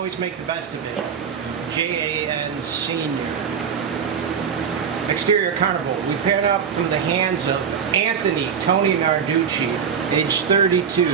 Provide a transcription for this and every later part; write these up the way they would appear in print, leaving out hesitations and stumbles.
always make the best of it. J.A.N. Senior. Exterior Carnival. We pan up from the hands of Anthony Tony Narducci, age 32.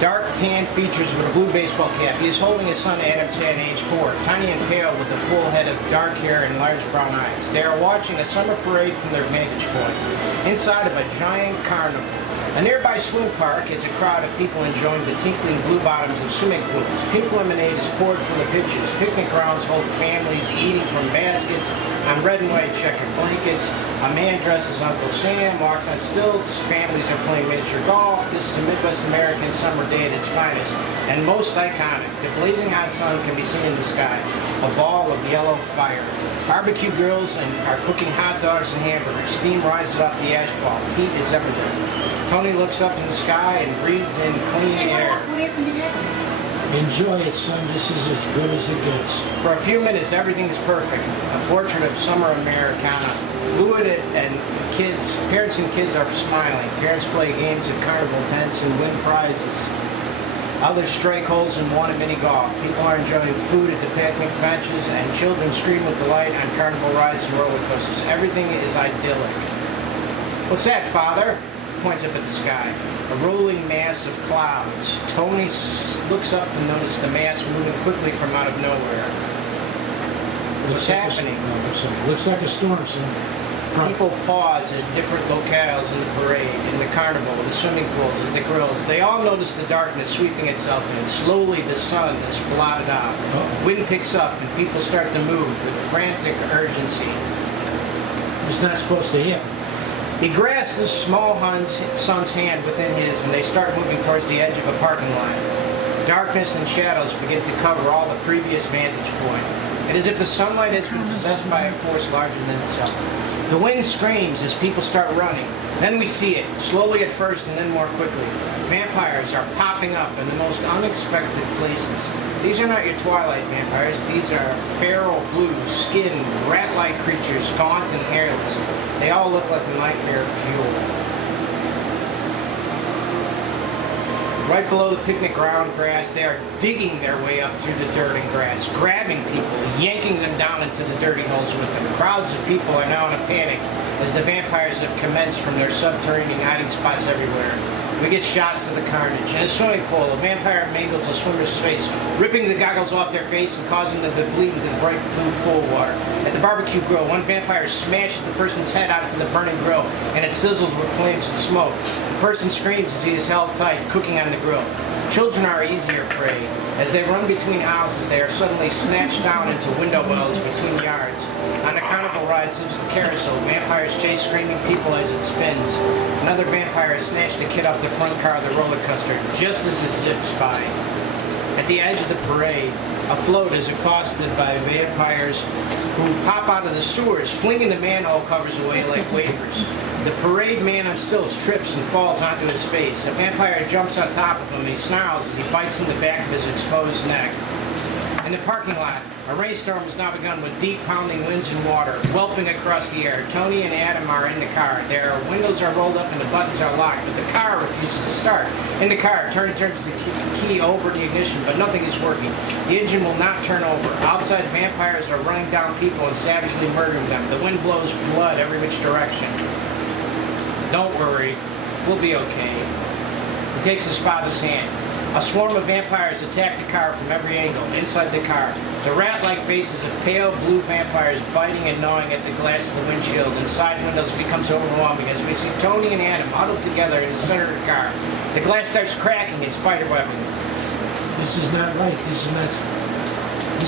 Dark tan features with a blue baseball cap. He is holding his son Adam at age 4, tiny and pale with a full head of dark hair and large brown eyes. They are watching a summer parade from their vantage point, inside of a giant carnival. A nearby swim park is a crowd of people enjoying the tinkling blue bottoms of swimming pools. Pink lemonade is poured from the pitches. Picnic grounds hold families eating from baskets on red and white checkered blankets. A man dressed as Uncle Sam walks on stilts. Families are playing miniature golf. This is a Midwest American summer day at its finest, and most iconic. The blazing hot sun can be seen in the sky, a ball of yellow fire. Barbecue grills are cooking hot dogs and hamburgers. Steam rises off the asphalt. Heat is everywhere. Tony looks up in the sky and breathes in clean air. Enjoy it, son. This is as good as it gets. For a few minutes, everything is perfect. A portrait of summer Americana. Fluid and kids, parents and kids are smiling. Parents play games at carnival tents and win prizes. Others strike holes and want a mini golf. People are enjoying food at the picnic benches, and children scream with delight on carnival rides and roller coasters. Everything is idyllic. What's that, Father? Points up at the sky. A rolling mass of clouds. Tony looks up to notice the mass moving quickly from out of nowhere. What's happening? Looks like a storm, son. People pause at different locales in the parade, in the carnival, the swimming pools, and the grills. They all notice the darkness sweeping itself in. Slowly the sun is blotted out. Wind picks up and people start to move with frantic urgency. It's not supposed to happen. He grasps his small son's hand within his, and they start moving towards the edge of a parking lot. Darkness and shadows begin to cover all the previous vantage point. It is as if the sunlight has been possessed by a force larger than itself. The wind screams as people start running. Then we see it, slowly at first and then more quickly. Vampires are popping up in the most unexpected places. These are not your Twilight vampires. These are feral blue, skinned, rat-like creatures, gaunt and hairless. They all look like nightmare fuel. Right below the picnic ground grass, they are digging their way up through the dirt and grass, grabbing people, yanking them down into the dirty holes with them. Crowds of people are now in a panic as the vampires have commenced from their subterranean hiding spots everywhere. We get shots of the carnage. In a swimming pool, a vampire mangles a swimmer's face, ripping the goggles off their face and causing them to bleed into the bright blue pool water. At the barbecue grill, one vampire smashes the person's head out to the burning grill, and it sizzles with flames and smoke. The person screams as he is held tight, cooking on the grill. Children are easier prey. As they run between houses, they are suddenly snatched down into window wells between yards. On a carnival ride such as the carousel, vampires chase screaming people as it spins. Another vampire has snatched a kid off the front car of the roller coaster just as it zips by. At the edge of the parade, a float is accosted by vampires who pop out of the sewers, flinging the manhole covers away like wafers. The parade man on stilts trips and falls onto his face. A vampire jumps on top of him. He snarls as he bites in the back of his exposed neck. In the parking lot, a rainstorm has now begun with deep pounding winds and water, whelping across the air. Tony and Adam are in the car. Their windows are rolled up and the buttons are locked, but the car refuses to start. In the car, Tony turns the key over the ignition, but nothing is working. The engine will not turn over. Outside, vampires are running down people and savagely murdering them. The wind blows blood every which direction. Don't worry, we'll be okay. He takes his father's hand. A swarm of vampires attack the car from every angle. Inside the car, the rat-like faces of pale blue vampires biting and gnawing at the glass of the windshield and side windows becomes overwhelming as we see Tony and Adam huddled together in the center of the car. The glass starts cracking and spiderwebbing. This is not right. This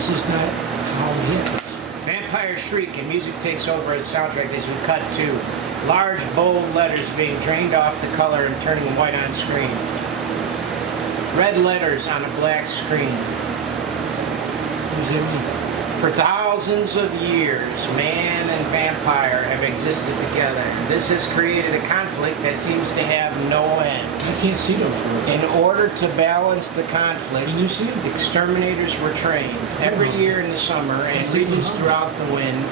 is not how it happens. Vampires shriek and music takes over as soundtrack as we cut to large, bold letters being drained off the color and turning white on screen. Red letters on a black screen. For thousands of years, man and vampire have existed together. This has created a conflict that seems to have no end. I can't see those words. In order to balance the conflict, Can you see them? exterminators were trained. Every year in the summer, in regions throughout the wind,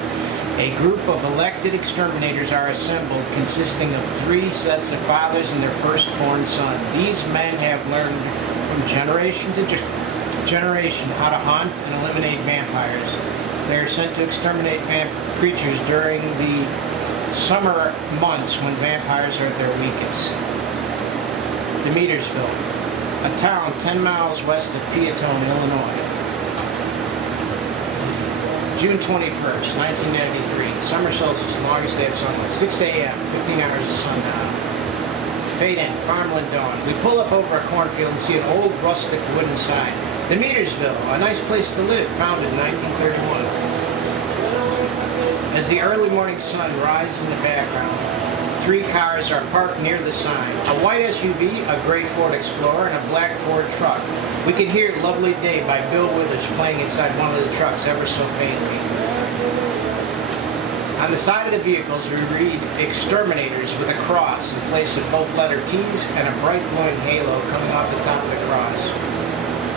a group of elected exterminators are assembled consisting of 3 sets of fathers and their firstborn son. These men have learned from generation to generation how to hunt and eliminate vampires. They are sent to exterminate creatures during the summer months when vampires are at their weakest. Demetersville, a town 10 miles west of Peatone, Illinois. June 21st, 1993. Summer solstice, longest day of sunlight. 6 a.m., 15 hours of sundown. Fade in, farmland dawn. We pull up over a cornfield and see an old rustic wooden sign. Demetersville, a nice place to live, founded in 1931. As the early morning sun rises in the background, 3 cars are parked near the sign. A white SUV, a gray Ford Explorer, and a black Ford truck. We can hear Lovely Day by Bill Withers playing inside one of the trucks ever so faintly. On the side of the vehicles, we read Exterminators with a cross in place of both letter T's and a bright glowing halo coming off the top of the cross.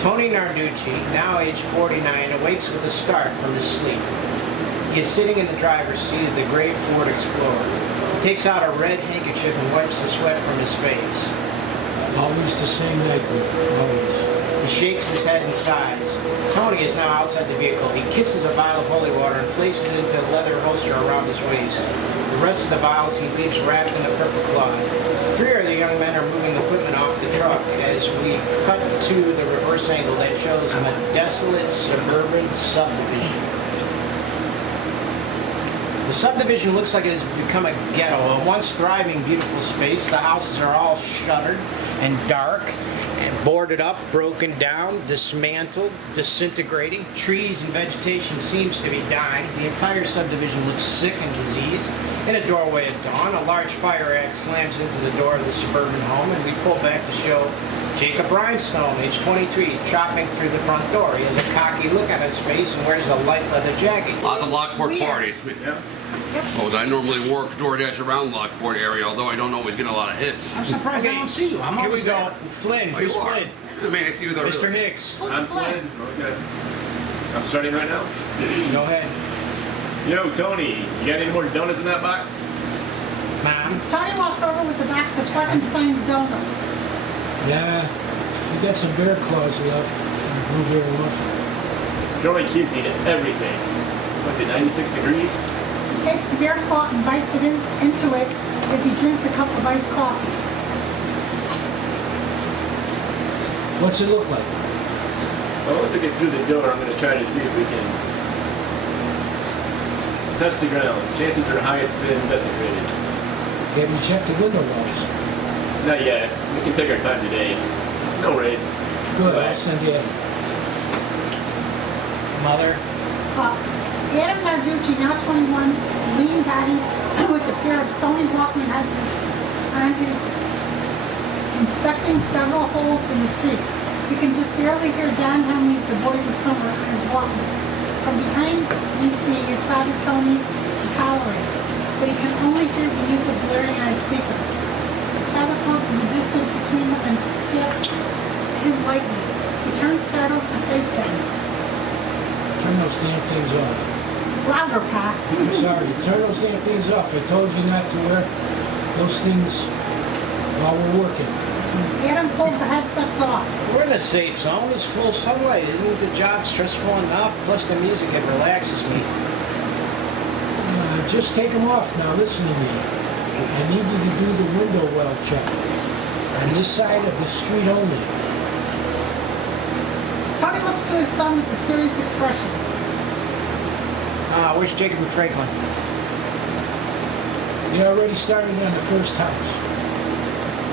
Tony Narducci, now age 49, awakes with a start from his sleep. He is sitting in the driver's seat of the gray Ford Explorer. He takes out a red handkerchief and wipes the sweat from his face. Always the same nightmare, always. He shakes his head and sighs. Tony is now outside the vehicle. He kisses a vial of holy water and places it into a leather holster around his waist. The rest of the vials he leaves wrapped in a purple cloth. 3 of the young men are moving equipment off the truck as we cut to the reverse angle that shows a desolate suburban subdivision. The subdivision looks like it has become a ghetto, a once thriving, beautiful space. The houses are all shuttered and dark and boarded up, broken down, dismantled, disintegrating. Trees and vegetation seems to be dying. The entire subdivision looks sick and diseased. In a doorway at dawn, a large fire axe slams into the door of the suburban home, and we pull back to show Jacob Rhinestone, age 23, chopping through the front door. He has a cocky look on his face and wears a light leather jacket. At the Lockport parties. Oh, I normally work DoorDash around Lockport area, although I don't always get a lot of hits. I'm surprised I don't see you. I'm Here we always go. there. Flynn, Oh, who's you are. Flynn? The man, it's you, the Mr. Hicks. I'm Flynn. Okay. I'm starting right now. Go ahead. Yo, Tony, you got any more donuts in that box? Mom. Tony walks over with the box of Fleckenstein's donuts. Yeah, we got some bear claws left and a blueberry muffin. Growing kids eat everything. What's it, 96 degrees? He takes the bear claw and bites it into it as he drinks a cup of iced coffee. What's it look like? Well, once I get through the door, I'm going to try to see if we can touch the ground. Chances are high it's been desecrated. Have you checked the window walls? Not yet. We can take our time today. It's no race. Good, I'll Relax. send you in. Mother. Adam Narducci, now 21, lean-bodied with a pair of Sony Walkman headsets on his, inspecting several holes in the street. You can just barely hear Don Henley's The Boys of Summer on his Walkman. From behind, we see his father Tony is hollering, but he can only hear the music blaring on his speakers. His father closes the distance between them and taps him lightly. He turns startled to face him. Turn those damn things off. Louder, Pat. I'm sorry, turn those damn things off. I told you not to wear those things while we're working. Adam pulls the headsets off. We're in a safe zone. It's full sunlight. Isn't the job stressful enough? Plus the music, it relaxes me. Just take them off now. Listen to me. I need you to do the window well check. On this side of the street only. Tony looks to his son with a serious expression. Where's Jacob and Franklin? You already started on the first house.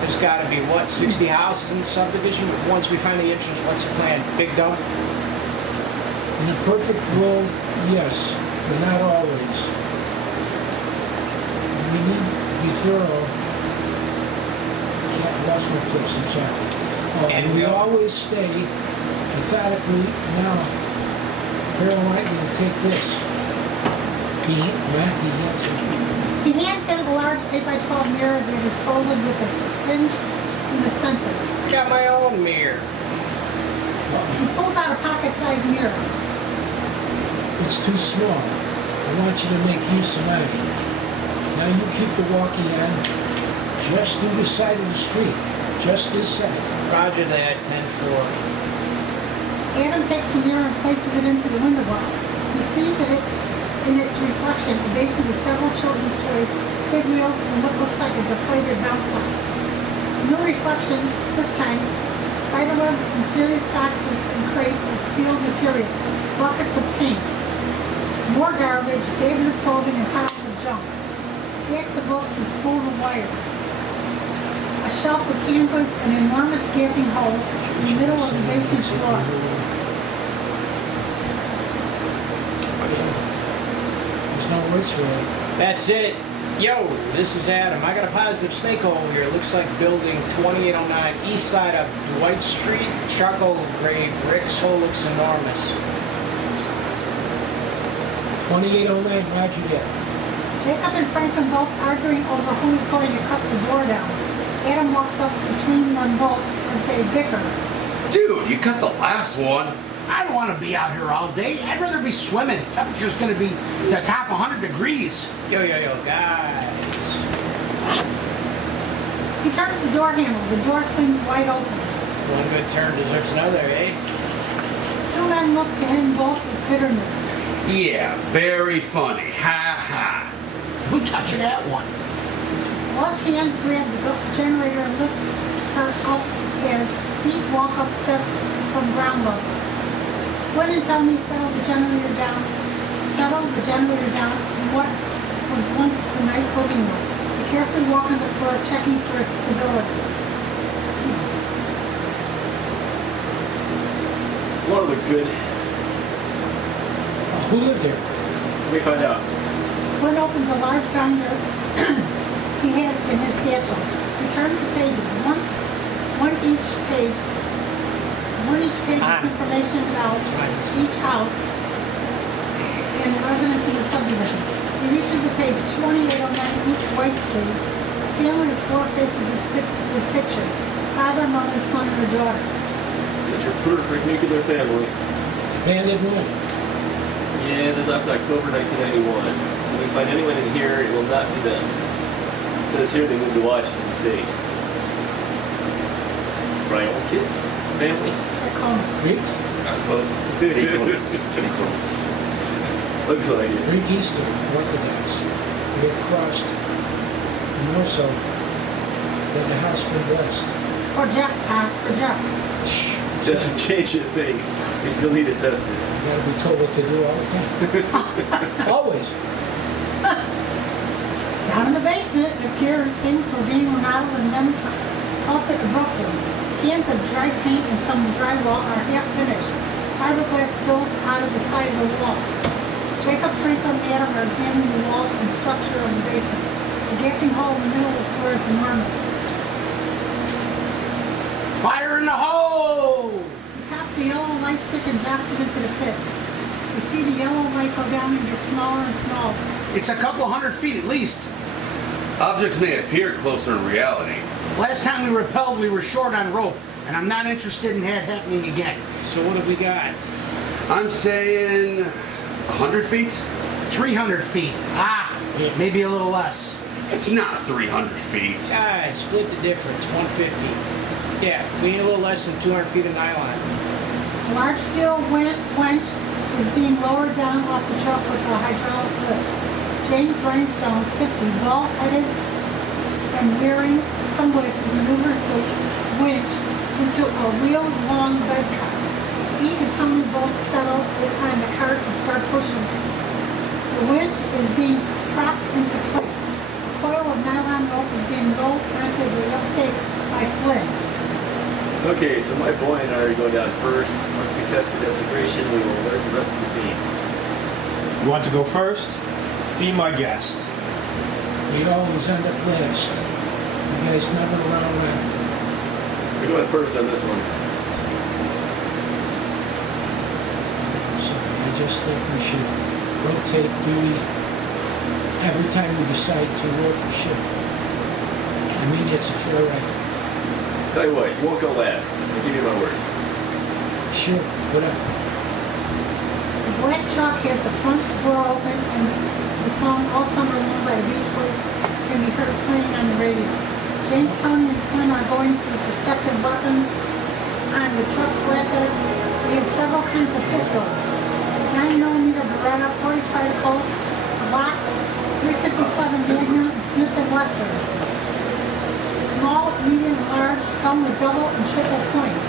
There's got to be, what, 60 houses in the subdivision? Once we find the entrance, what's the plan? Big dump? In a perfect world, yes, but not always. We need to be thorough. I lost my place, I'm sorry. And we go. always stay methodically. Now, Caroline, you will take this. He hands it. He hands him a large 8x12 mirror that is folded with a hinge in the center. Got my own mirror. He pulls out a pocket-sized mirror. It's too small. I want you to make use of mine. Now you keep the walkie on just to this side of the street. Just this side. Roger that, 10-4. Adam takes the mirror and places it into the window bar. He sees it in its reflection, a basin with several children's toys, big wheels, and what looks like a deflated bounce house. A new reflection, this time, spiderwebs and serious boxes and crates of sealed material, buckets of paint, more garbage, bags of clothing, and piles of junk, stacks of books and spools of wire, a shelf with canned goods, and an enormous gaping hole in the middle of the basement floor. There's no words for it. That's it. Yo, this is Adam. I got a positive snake hole here. Looks like building 2809 east side of Dwight Street. Charcoal gray bricks. Hole looks enormous. 2809, roger that. Jacob and Franklin both arguing over who is going to cut the door down. Adam walks up between them both as they bicker. Dude, you cut the last one. I don't want to be out here all day. I'd rather be swimming. Temperature's going to be the top 100 degrees. Yo, guys. He turns the door handle. The door swings wide open. One good turn deserves another, eh? Two men look to him both with bitterness. Yeah, very funny. Ha ha. Who touched that one? Left hands grab the generator and lift her up as feet walk up steps from ground level. Flynn and Tony settle the generator down in what was once a nice living room. They carefully walk on the floor, checking for its stability. Floor looks good. Who lived there? Let me find out. Flynn opens a large binder he has in his satchel. He turns the pages, one each page with information about each house and the residents in the subdivision. He reaches the page 2809 East White Street. A family of four faces is pictured. Father, mother, son, and a daughter. This your perfect nuclear family. Abandoned one. Yeah, they left October 1991. So if we find anyone in here, it will not be them. It says here they moved to Washington State. Triolkis family? Trichomas. Greeks? I suppose. Pretty close. Looks like it. Greek Eastern Orthodox. They have crossed more so than the house been blessed. Project. Doesn't change a thing. We still need to test it. You gotta be told what to do all the time. Always. Down in the basement, it appears things were being remodeled and then halted abruptly. Cans of dry paint and some drywall are half finished. Fiberglass spills out of the side of the wall. Jacob, Franklin, and Adam are examining the walls and structure of the basement. The gaping hole in the middle of the floor is enormous. Fire in the hole! He pops the yellow light stick and drops it into the pit. You see the yellow light go down and get smaller and smaller. It's a couple 100 feet at least. Objects may appear closer in reality. Last time we repelled, we were short on rope, and I'm not interested in that happening again. So what have we got? I'm saying 100 feet? 300 feet. Maybe a little less. It's not 300 feet. Guys, split the difference. 150. Yeah, we need a little less than 200 feet of nylon. A large steel winch is being lowered down off the truck with a hydraulic lift. James Rainstone, 50, bald-headed and wearing sunglasses, maneuvers the winch into a wheel-long bed cart. He and Tony both settle on the cart and start pushing it. The winch is being propped into place. A coil of nylon rope is being rolled onto the uptake by Flynn. Okay, so my boy and I are going down first. Once we test for desecration, we will alert the rest of the team. You want to go first? Be my guest. We always end up last. You guys never run around. We're going first on this one. I'm sorry, I just think we should rotate duty every time we decide to work a shift. I mean, it's a fair right. Tell you what, you won't go last. I'll give you my word. Sure, whatever. The black truck has the front door open and the song All Summer Long by the Beach Boys can be heard playing on the radio. James, Tony, and Flynn are going through prospective weapons on the truck flatbed. We have several kinds of pistols. 9mm Beretta, 45 Colt, Glock, 357 Magnum, and Smith & Wesson. Small, medium, and large, some with double and triple points.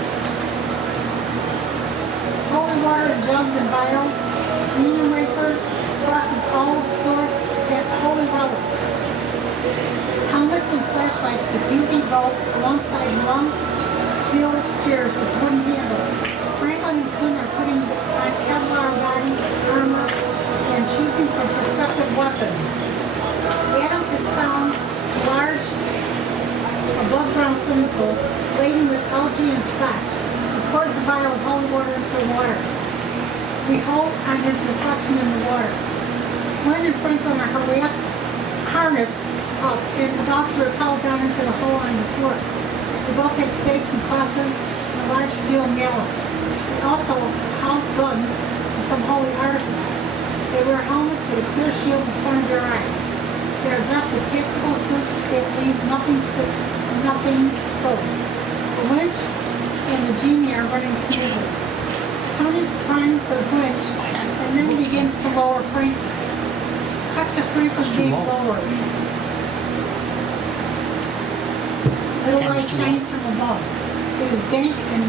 Holy water in jugs and vials, communion wafers, crosses, olive swords, and holy relics. Helmets and flashlights with UV bulbs alongside long steel spears with wooden handles. Franklin and Flynn are putting on Kevlar body armor and choosing from prospective weapons. Adam is found large above ground swimming pool laden with algae and spots. He pours a vial of holy water into the water. We hold on his reflection in the water. Flynn and Franklin are harnessed up and about to rappel down into the hole on the floor. They both have stakes and crosses and a large steel mallet. They also house guns and some holy artifacts. They wear helmets with a clear shield in front of their eyes. They are dressed with tactical suits that leave nothing exposed. The winch and the genie are running smoothly. Tony primes the winch and then begins to lower Franklin. Cut to Franklin being lowered. Little light shines from above. It is dank and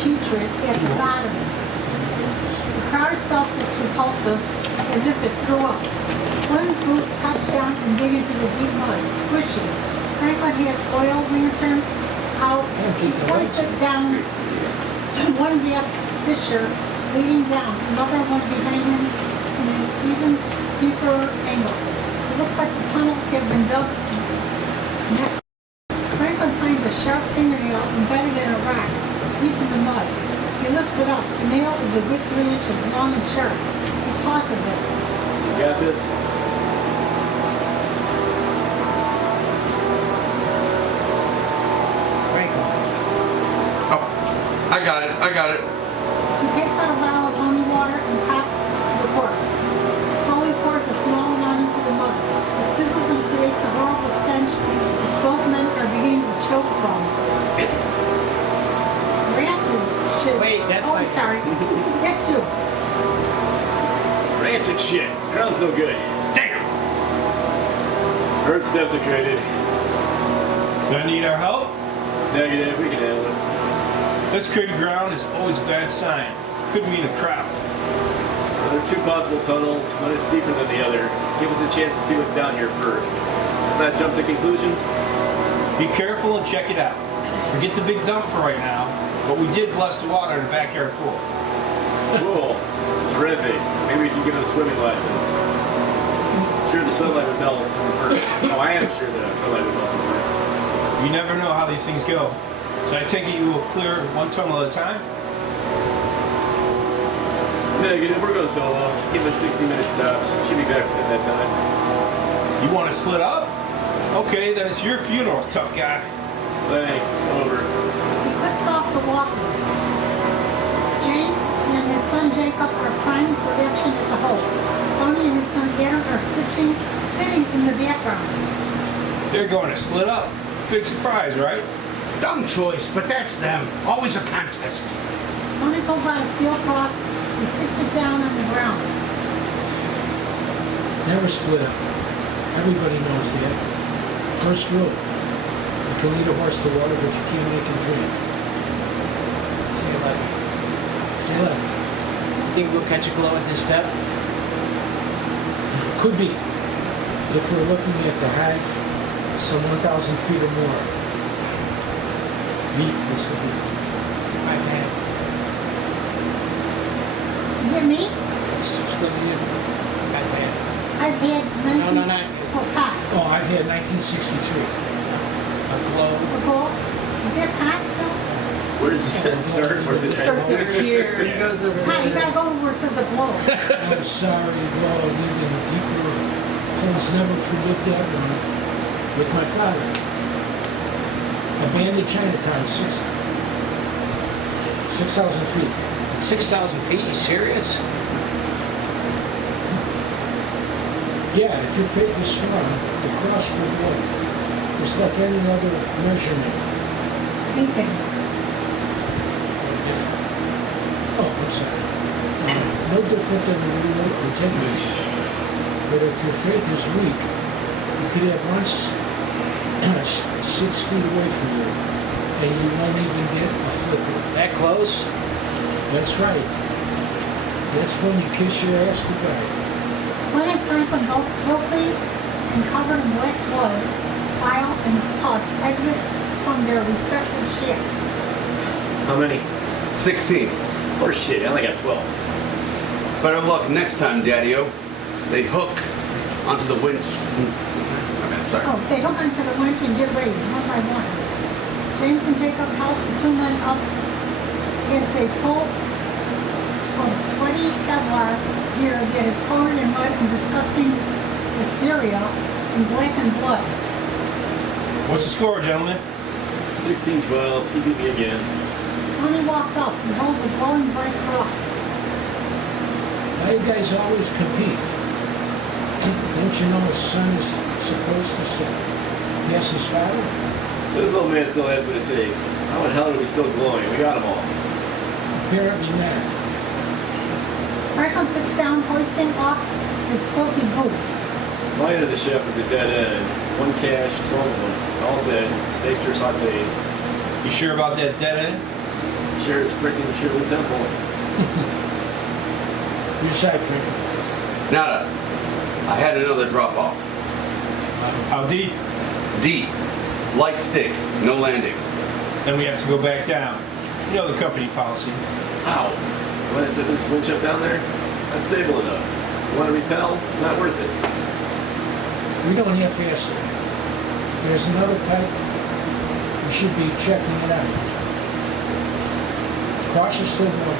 putrid at the bottom. The crowd itself looks repulsive, as if it threw up. Flynn's boots touch down and dig into the deep mud, squishy. Franklin has oil lantern out. He points it down to one vast fissure leading down, another one behind him in an even steeper angle. It looks like the tunnels have been dug. Franklin finds a sharp fingernail embedded in a rock, deep in the mud. He lifts it up. The nail is a good 3 inches long and sharp. He tosses it. You got this? Franklin. Oh, I got it. He takes out a vial of holy water and pops the cork. Slowly pours a small amount into the mud. It sizzles and creates a horrible stench which both men are beginning to choke from. Rancid shit. Wait, that's oh, like- sorry. That's you. Rancid shit. Ground's no good. Damn. Earth's desecrated. Do I need our help? Negative, we can handle it. Desecrated ground is always a bad sign. Could mean a crowd. There are 2 possible tunnels. One is steeper than the other. Give us a chance to see what's down here first. Let's not jump to conclusions. Be careful and check it out. Forget the big dump for right now, but we did bless the water in the backyard pool. Cool. Terrific. Maybe we can give them swimming lessons. Sure the sunlight would melt in the first. Oh, I am sure the sunlight would melt in the first. You never know how these things go. So I take it you will clear one tunnel at a time? Negative, we're going solo. Give us 60-minute stops. Should be back within that time. You want to split up? Okay, then it's your funeral, tough guy. Thanks. Over. He cuts off the walkway. James and his son Jacob are primed for action at the hole. Tony and his son Adam are sitting in the background. They're going to split up. Big surprise, right? Dumb choice, but that's them. Always a contest. Tony pulls out a steel cross and sits it down on the ground. Never split up. Everybody knows that. First rule. You can lead a horse to water, but you can't make him drink. Say that. You think we'll catch a glow at this step? Could be. If we're looking at the hive, some 1,000 feet or more. Meet this will be. I've had. Is it me? It's good to you. I've had. I've had 19... No. Oh, pot. Oh, I've had 1963. A glow. A bowl. Is that pot still? Where does it start? Where's it Starts end? over here and goes over Pot, you there. gotta go where it says a glow. I'm sorry, well, I lived in a deeper holes, never forget that one. With my father. Abandoned Chinatown, 6,000 feet. 6,000 feet? You serious? Yeah, if your faith is strong, the cross will work. It's like any other measurement. Anything. no different than a remote or television. But if your faith is weak, you could have one 6 feet away from you, and you won't even get a flicker. That close? That's right. That's when you kiss your ass goodbye. Flynn and Franklin, both filthy and covered in wet blood, bile and pus, exit from their respective ships. How many? 16. Or shit, I only got 12. Better luck next time, Daddy-O. They hook onto the winch. My bad, sorry. Oh, they hook onto the winch and get raised one by one. James and Jacob help the two men up as they pull of sweaty Kevlar gear that is coated in mud and disgusting Assyria in blackened blood. What's the score, gentlemen? 16-12, he beat me again. Tony walks up. He holds a glowing bright cross. Why you guys always compete? Don't you know the sun is supposed to set? Yes, his father? This little man still has what it takes. How in hell are we still glowing? We got them all. Apparently not. Franklin sits down, hoisting off his filthy boots. My end of the ship was a dead end. 1 cache, 12 of them. All dead. Steaks or sauteed. You sure about that dead end? Sure as frickin' Shirley Temple. Your side, Frank. Nada. I had another drop-off. How deep? D. Light stick. No landing. Then we have to go back down. You know the company policy. How? When I set this winch up down there, that's stable enough. You want to repel? Not worth it. We don't have faster. If there's another pipe, we should be checking it out. Cautiously more.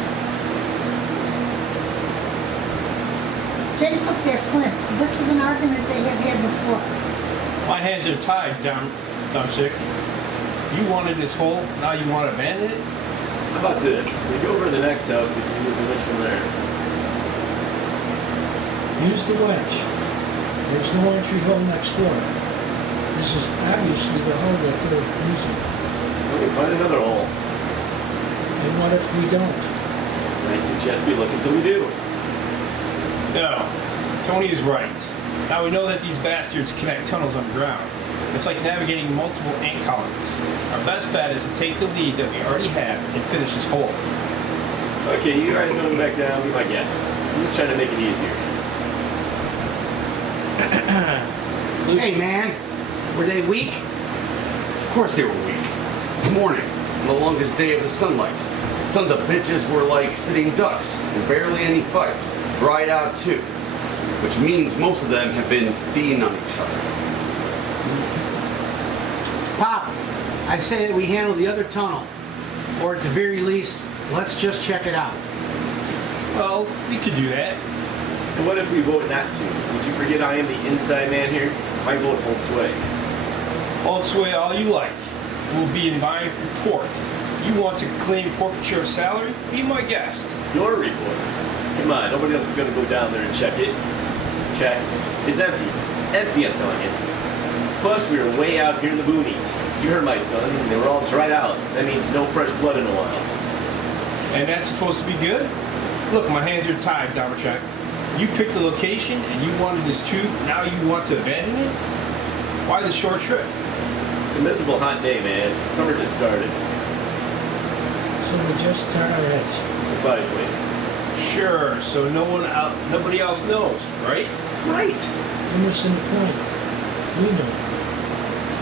James looks at Flint. This is an argument they have had before. My hands are tied, Dumpsick. You wanted this hole, now you want to abandon it? How about this? We go over to the next house, we can use the winch from there. Use the winch. There's no entry hole next door. This is obviously the hole that they're using. We can find another hole. And what if we don't? I suggest we look until we do. No. Tony is right. Now we know that these bastards connect tunnels underground. It's like navigating multiple ant colonies. Our best bet is to take the lead that we already have and finish this hole. Okay, you guys go back down, be my guest. I'm just trying to make it easier. Hey, man. Were they weak? Of course they were weak. It's morning, on the longest day of the sunlight. Sons of bitches were like sitting ducks, and barely any fight. Dried out too. Which means most of them have been feeding on each other. Pop, I say that we handle the other tunnel. Or at the very least, let's just check it out. Well, we could do that. And what if we vote not to? Did you forget I am the inside man here? My vote holds sway. Hold sway all you like. It will be in my report. You want to claim forfeiture of salary? Be my guest. Your report. Come on, nobody else is going to go down there and check it. Check. It's empty. Empty, I'm telling you. Plus, we were way out here in the boonies. You heard my son, and they were all dried out. That means no fresh blood in a while. And that's supposed to be good? Look, my hands are tied, Domerchuk. You picked the location and you wanted this tube, now you want to abandon it? Why the short trip? It's a miserable hot day, man. Summer just started. So we just turn our heads. Precisely. Sure, so nobody else knows, right? Right. You're missing the point. We know.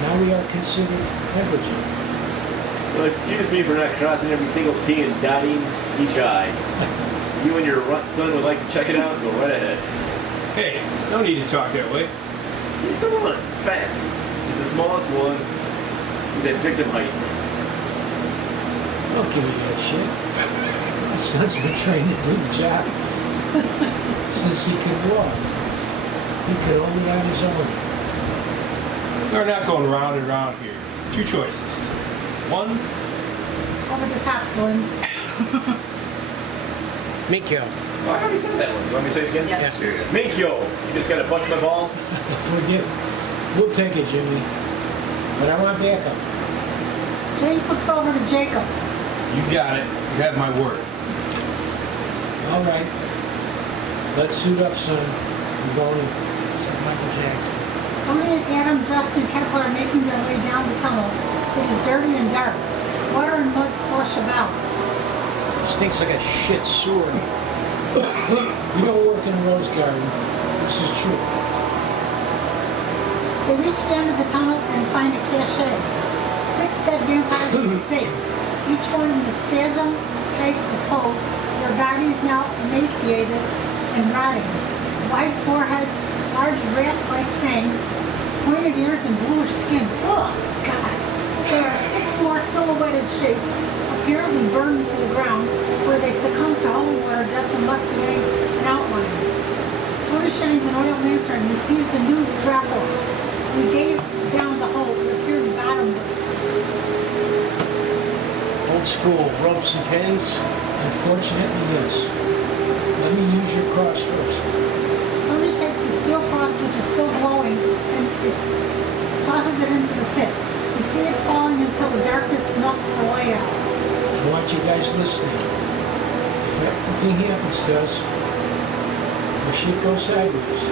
Now we are considered negligent. Well, excuse me for not crossing every single T and dotting each I. You and your son would like to check it out? Go right ahead. Hey, no need to talk that way. He's the one. Fact. He's the smallest one. He's at victim height. Don't give me that shit. My son's been trained to do the job since he could walk. He could hold it on his own. We're not going round and round here. Two choices. One, Over the top, Flynn. Mikio. Oh, I already said that one. You want me to say it again? Yes. Serious. Make yo. You just gotta bust my balls. Forget. We'll take it, Jimmy. But I want backup. James looks over to Jacob. you got it. You have my word. All right. Let's suit up, son. We're going in. Said Michael Jackson. Tony and Adam, dressed in Kevlar, are making their way down the tunnel. It is dirty and dark. Water and mud slush about. Stinks like a shit sewer. We don't work in a rose garden. This is true. They reach the end of the tunnel and find a cache. 6 dead vampires staked, each one in a spasm type of pose, their bodies now emaciated and rotting. Wide foreheads, large rat-like fangs, pointed ears, and bluish skin. Ugh, God. There are 6 more silhouetted shapes, apparently burned to the ground, where they succumbed to holy water death and left behind an outline. Tony shines an oil lantern. He sees the new Dracula. We gaze down the hole. It appears bottomless. Old school ropes and pins. Unfortunately, yes. Let me use your cross first. Tony takes the steel cross, which is still glowing, and it tosses it into the pit. We see it falling until the darkness snuffs the way out. I want you guys listening. If anything happens to us, or shit goes sideways,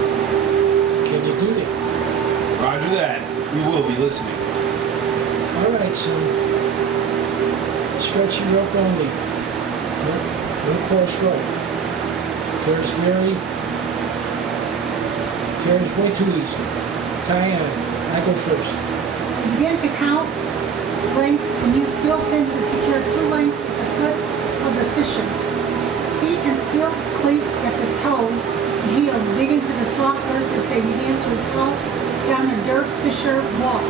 can you do it? Roger that. We will be listening. All right, son. Stretch your rope only. No close rope. Tears way too easy. Tie on. I go first. We begin to count lengths and use steel pins to secure 2 lengths at the foot of the fissure. Feet and steel cleats at the toes and heels dig into the soft earth as they begin to rappel down a dirt fissure wall.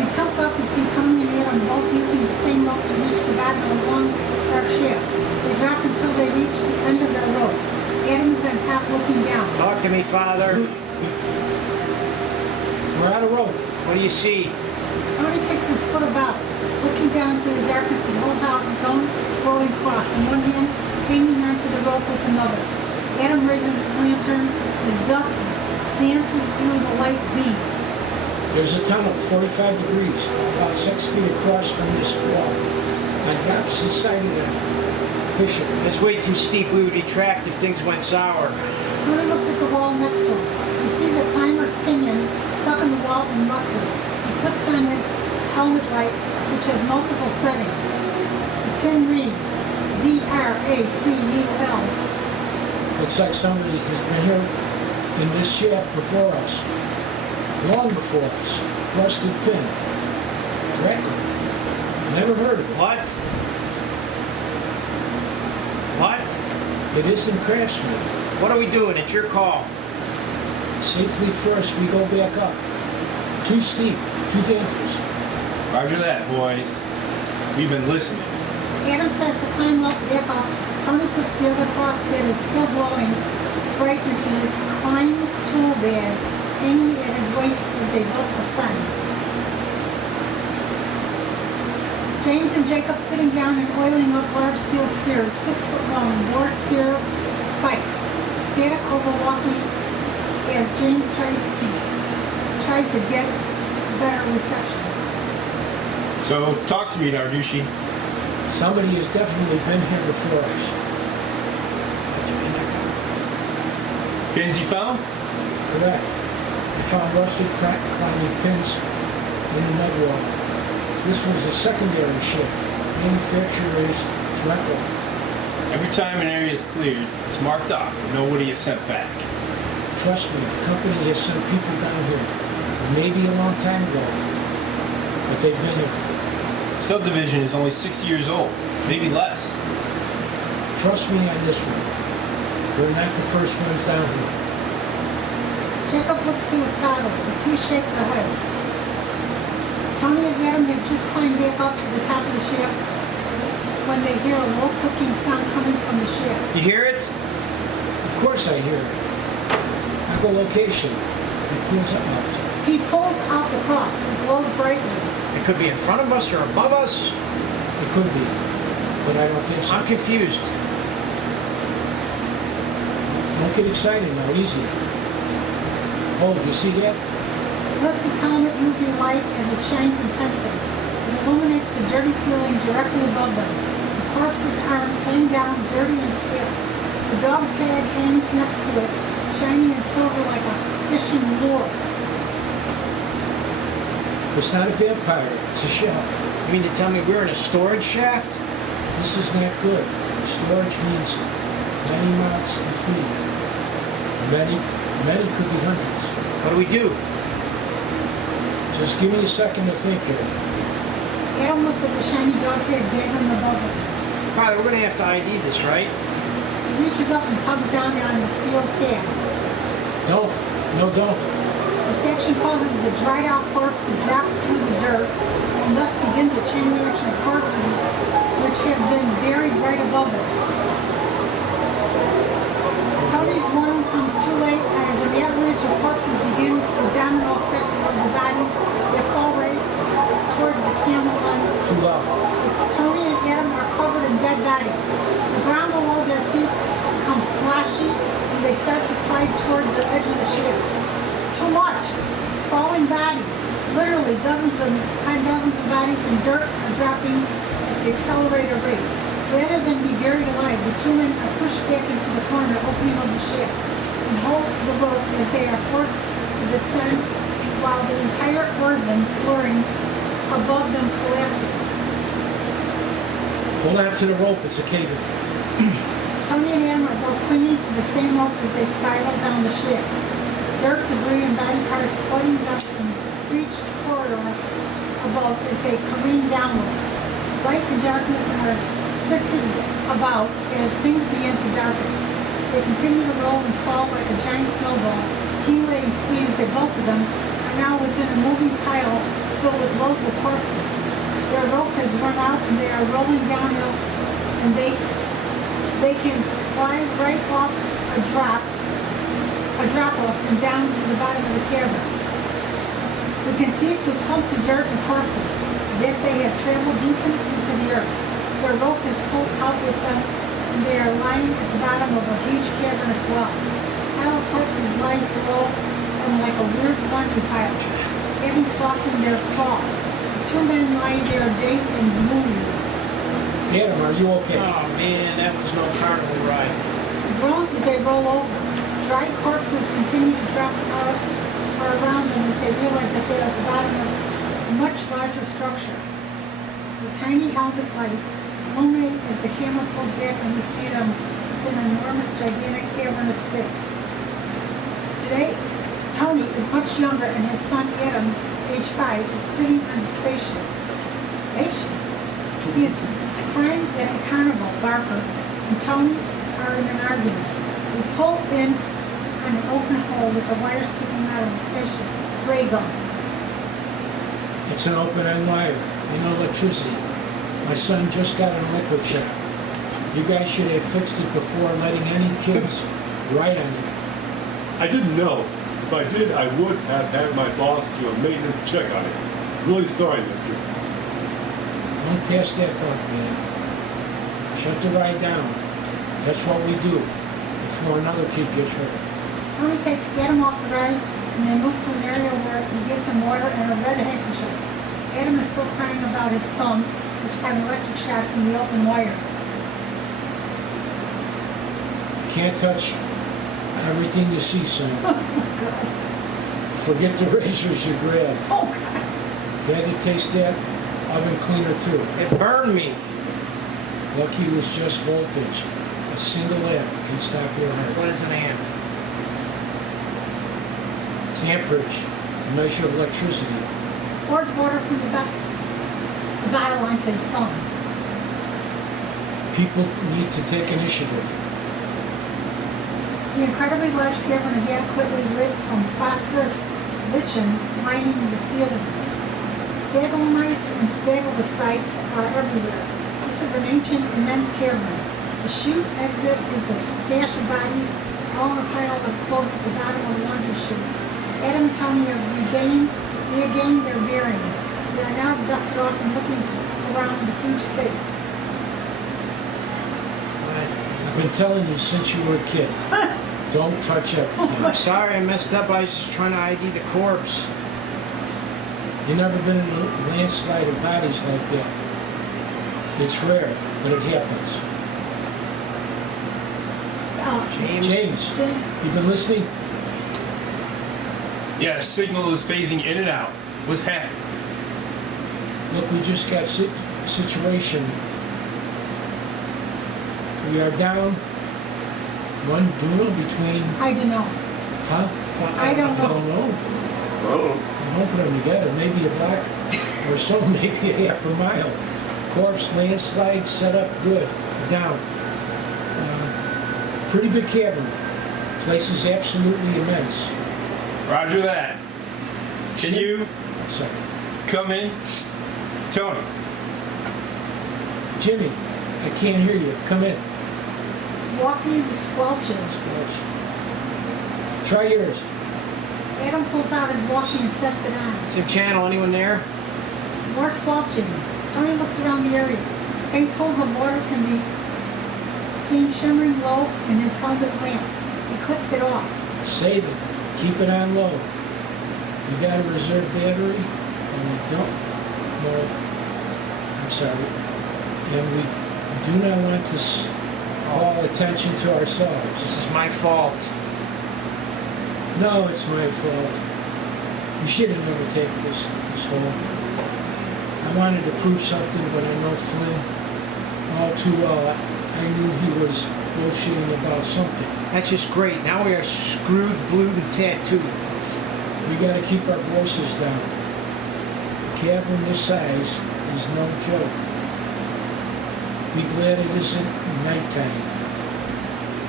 We tilt up and see Tony and Adam both using the same rope to reach the bottom of a long, dark shaft. They drop until they reach the end of their rope. Adam is on top looking down. Talk to me, Father. We're out of rope. What do you see? Tony kicks his foot about, looking down into the darkness and holds out his own glowing cross in one hand, hanging onto the rope with another. Adam raises his lantern. His dust dances through the light beam. There's a tunnel, 45 degrees, about 6 feet across from this wall. On the opposite side of the fissure. It's way too steep. We would be trapped if things went sour. Tony looks at the wall next to him. He sees a climber's pinion stuck in the wall and rusted. He clicks on his helmet light, which has multiple settings. The pin reads DRACUL. Looks like somebody has been here in this shaft before us. Long before us. Rusted pin. Dracula. Never heard of it. What? What? It isn't craftsman. What are we doing? It's your call. Safely first, we go back up. Too steep. Too dangerous. Roger that, boys. We've been listening. Adam starts to climb up, back up. Tony puts the other cross that is still glowing bright into his climb tool bag, hanging at his waist as they both ascend. James and Jacob sitting down and oiling up large steel spears, 6 foot long, war spear spikes. Static over walking as James tries to get better reception. So, talk to me, Nardushi. Somebody has definitely been here before us. Pins you found? Correct. We found rusted crack climbing pins in the mud wall. This was a secondary shift. Manufacturer is Dracula. Every time an area is cleared, it's marked off and nobody is sent back. Trust me, the company has sent people down here. Maybe a long time ago. But they've been here. Subdivision is only 6 years old, maybe less. Trust me on this one. We're not the first ones down here. Jacob looks to his father. The two shake their heads. Tony and Adam have just climbed back up to the top of the shaft when they hear a low clicking sound coming from the shaft. You hear it? Of course I hear it. Echolocation. He pulls it out. He pulls out the cross. It glows brightly. It could be in front of us or above us. It could be, but I don't think so. I'm confused. Don't get excited now, easy. Oh, you see that? He lifts his helmet UV light as it shines intensely. It illuminates the dirty ceiling directly above them. The corpse's arms hang down, dirty and pale. The dog tag hangs next to it, shiny and silver like a fishing lure. It's not a vampire, it's a shaft. You mean to tell me we're in a storage shaft? This is not good. Storage means many mouths to feed. Many could be hundreds. What do we do? Just give me a second to think here. Adam looks at the shiny dog tag dangling above him. Father, we're gonna have to ID this, right? He reaches up and tugs down on the steel tag. No, don't. This action causes the dried out corpse to drop through the dirt and thus begins a chain reaction of corpses which have been buried right above it. Tony's warning comes too late as an avalanche of corpses begin to domino effect of the bodies that fall right towards the camel lens. Too loud. As Tony and Adam are covered in dead bodies, the ground below their feet becomes sloshy and they start to slide towards the edge of the shaft. It's too much. Falling bodies, literally dozens of bodies in dirt are dropping at the accelerated rate. Rather than be buried alive, the two men are pushed back into the corner opening of the shaft and hold the rope as they are forced to descend while the entire earthen flooring above them collapses. Hold on to the rope, it's a cave-in. Tony and Adam are both clinging to the same rope as they spiral down the shaft. Dirt, debris, and body parts floating down the breached corridor above as they careen downwards. Light and darkness are sifted about as things begin to darken. They continue to roll and fall like a giant snowball, accumulating speed as they both of them are now within a moving pile filled with loads of corpses. Their rope has run out and they are rolling downhill and they can fly right off a drop off and down to the bottom of the cavern. We can see through clumps of dirt and corpses that they have traveled deep into the earth. Their rope is pulled out with them and they are lying at the bottom of a huge cavernous well. A pile of corpses lies below them like a weird laundry pile, having softened their fall. The two men lie there dazed and woozy. Adam, are you okay? Oh man, that was no carnival ride. It groans as they roll over. Dried corpses continue to drop out or around them as they realize that they are at the bottom of a much larger structure. The tiny helmet lights illuminate as the camera pulls back and we see them within an enormous, gigantic cavernous space. Today, Tony is much younger and his son Adam, age 5, is sitting on the spaceship. Spaceship? He is crying at the carnival, Barker, and Tony are in an argument. We pull in on an open hole with the wire sticking out of the spaceship. Ray gun. It's an open-end wire, and electricity. My son just got an electric shock. You guys should have fixed it before letting any kids ride on it. I didn't know. If I did, I would have had my boss do a maintenance check on it. Really sorry, mister. Don't pass that buck, man. Shut the ride down. That's what we do before another kid gets hurt. Tony takes Adam off the ride and they move to an area where he gives him water and a red handkerchief. Adam is still crying about his thumb, which got an electric shock from the open wire. You can't touch everything you see, son. Forget the razors you grabbed. Oh, God. Glad to taste that oven cleaner too. It burned me. Lucky it was just voltage. A single amp can stop your heart. What is an amp? It's amperage, a measure of electricity. Pours water from the bottle onto his thumb. People need to take initiative. The incredibly large cavern is adequately lit from phosphorus lichen lining the ceiling. Stalagmites and stalactites are everywhere. This is an ancient, immense cavern. The chute exit is a stash of bodies, all in a pile of clothes at the bottom of the laundry chute. Adam and Tony have regained their bearings. They are now dusted off and looking around the huge space. I've been telling you since you were a kid. Don't touch everything. I'm sorry I messed up. I was just trying to ID the corpse. You've never been in a landslide of bodies like that. It's rare, but it happens. James, you been listening? Yeah, signal is phasing in and out. What's happening? Look, we just got situation. We are down one duel between, I don't know. huh? I don't know. I don't know. Oh, I'm hoping them together, maybe a block or so, maybe a half a mile. Corpse landslide set up good, down. Pretty big cavern. Place is absolutely immense. Roger that. Can you Sorry. come in? Tony, Jimmy, I can't hear you. Come in. Walking squelches. Try yours. Adam pulls out his walkie and sets it on. Sim Channel, anyone there? More squelching. Tony looks around the area. Faint pools of water can be seen shimmering low in his helmet lamp. He clicks it off. Save it. Keep it on low. You got a reserve battery, and we don't. No, I'm sorry. And we do not want to call attention to ourselves. This is my fault. No, it's my fault. You should have never taken this hole. I wanted to prove something, but I know Flynn all too well. I knew he was bullshitting about something. That's just great. Now we are screwed, blued, and tattooed. We gotta keep our voices down. A cavern this size is no joke. Be glad it isn't nighttime.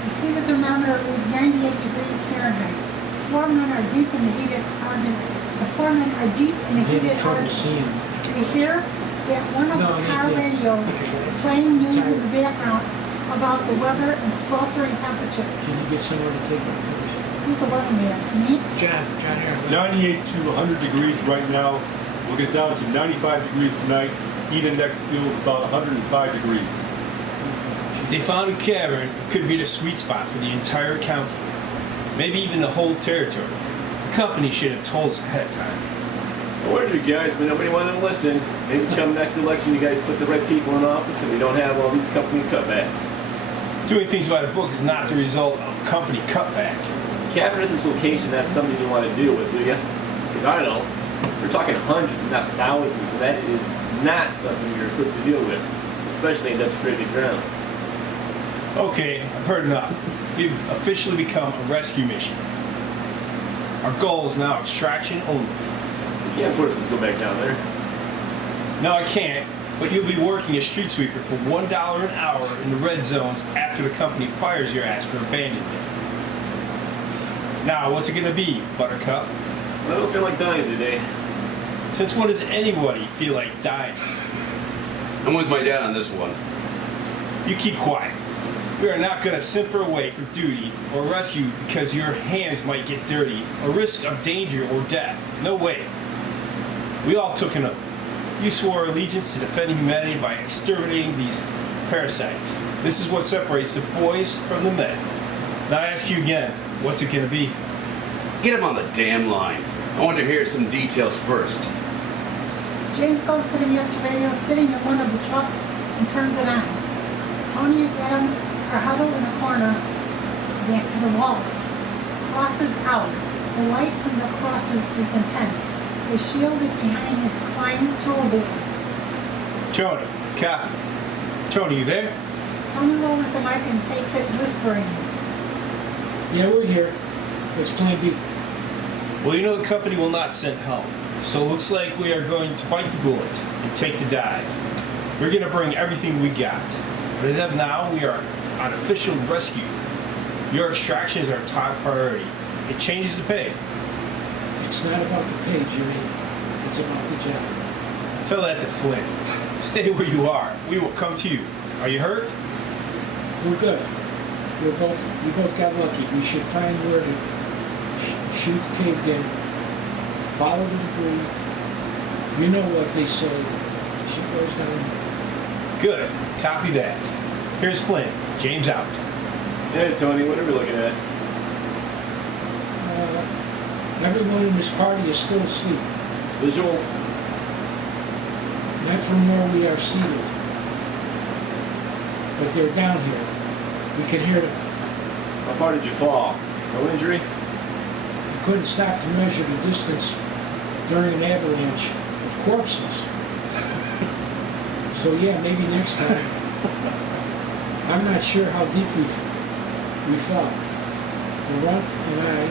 You see the thermometer reads 98 degrees Fahrenheit. The foremen are deep in the heated argument. The foremen are deep in the I'm having heated trouble argument. seeing. We hear that one of No, the not car yet. radios playing news in the background about the weather and sweltering temperatures. Can you get someone to take my place? Who's the weatherman? Me? John here. 98 to 100 degrees right now. We'll get down to 95 degrees tonight. Heat index feels about 105 degrees. they found a cavern. It could be the sweet spot for the entire county. Maybe even the whole territory. The company should have told us ahead of time. I warned you guys, but nobody wanted to listen. Maybe come next election, you guys put the right people in office and we don't have all these company cutbacks. Doing things by the book is not the result of a company cutback. Cavern at this location, that's something you want to deal with, do you? Because I don't. We're talking hundreds, if not thousands, and that is not something you're equipped to deal with, especially in desecrated ground. Okay, I've heard enough. We've officially become a rescue mission. Our goal is now extraction only. You can't force us to go back down there. No, I can't, but you'll be working as street sweeper for $1 an hour in the red zones after the company fires your ass for abandonment. Now, what's it gonna be, Buttercup? I don't feel like dying today. Since when does anybody feel like dying? I'm with my dad on this one. You keep quiet. We are not gonna simper away from duty or rescue because your hands might get dirty or risk of danger or death. No way. We all took an oath. You swore allegiance to defending humanity by exterminating these parasites. This is what separates the boys from the men. Now I ask you again, what's it gonna be? Get him on the damn line. I want to hear some details first. James goes to the master radio sitting in one of the trucks and turns it on. Tony and Adam are huddled in a corner, back to the walls. Crosses out. The light from the crosses is intense. They shield it behind his Klein tool bag. Tony, copy. Tony, you there? Tony lowers the mic and takes it, whispering. Yeah, we're here. What's plan B? Well, you know the company will not send help. So it looks like we are going to bite the bullet and take the dive. We're going to bring everything we got. But as of now, we are on official rescue. Your extraction is our top priority. It changes the pay. It's not about the pay, Jimmy. It's about the job. Tell that to Flynn. Stay where you are. We will come to you. Are you hurt? We're good. We both got lucky. We should find where the chute caved in. Follow the debris. You know what they say. Shit goes down. Good. Copy that. Here's Flynn. James out. Hey, Tony, what are we looking at? Everyone in this party is still asleep. Visuals? Not from where we are seated. But they're down here. We can hear them. How far did you fall? No injury? I couldn't stop to measure the distance during an avalanche of corpses. So yeah, maybe next time. I'm not sure how deep we fell. The runt and I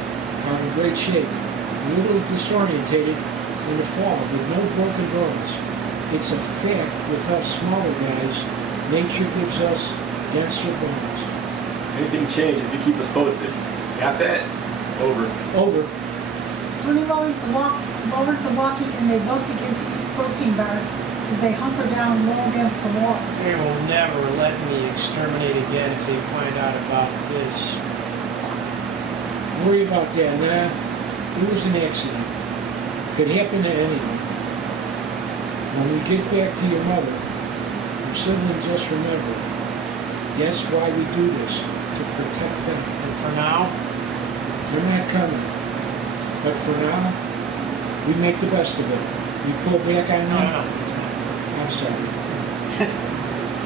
are in great shape, a little disorientated from the fall, with no broken bones. It's a fact with us smaller guys, nature gives us denser bones. Anything changes, you keep us posted. Got that? Over. Over. Tony lowers the walkie, and they both begin to eat protein bars as they hunker down low against the wall. They will never let me exterminate again if they find out about this. Don't worry about that, nah. It was an accident. Could happen to anyone. When we get back to your mother, your sibling, just remember, that's why we do this, to protect them. And for now, They're not coming. But for now, we make the best of it. We pull back on them. no, it's not. I'm sorry.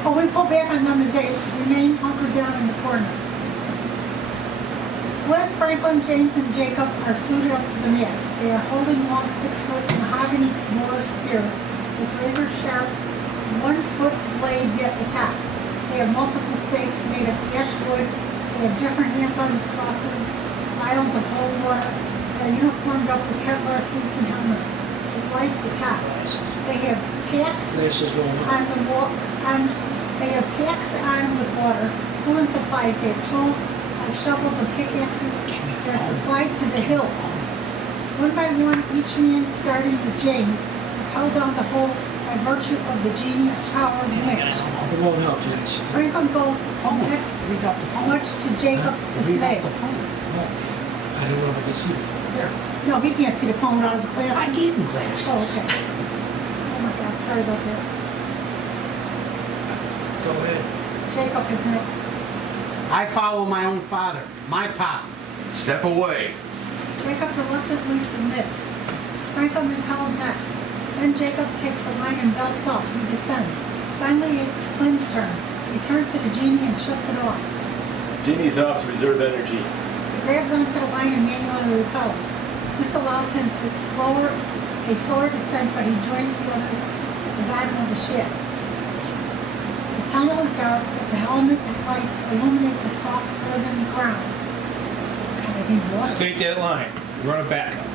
Oh, we pull back on them as they remain hunkered down in the corner. Flint, Franklin, James, and Jacob are suited up to the max. They are holding long 6-foot mahogany boar spears with razor-sharp 1-foot blades at the top. They have multiple stakes made of ash wood. They have different handguns, crosses, vials of holy water. They are uniformed up with Kevlar suits and helmets with lights atop. They have packs This is one. on the wall, and they have packs on with water, food and supplies. They have tools like shovels and pickaxes. They're supplied to the hilt. One by one, each man, starting with James, propelled down the hole by virtue of the genius power of the witch. It won't help, James. Franklin goes next, Read off the phone. much to Jacob's Read dismay. off the phone. No. I don't know if I can see the phone. There. No, he can't see the phone out of his I glasses. gave him glasses. Oh, okay. Oh my God, sorry about that. Go ahead. Jacob is next. I follow my own father, my pop. Step away. Jacob reluctantly submits. Franklin repels next. Then Jacob takes the line and belts off. He descends. Finally, it's Flynn's turn. He turns to the genie and shuts it off. Genie's off to reserve energy. He grabs onto the line and manually repels. This allows him to a slower descent, but he joins the others at the bottom of the shaft. The tunnel is dark, but the helmet and lights illuminate the soft earthen ground. God, I need water. Stake that line. Run it back up.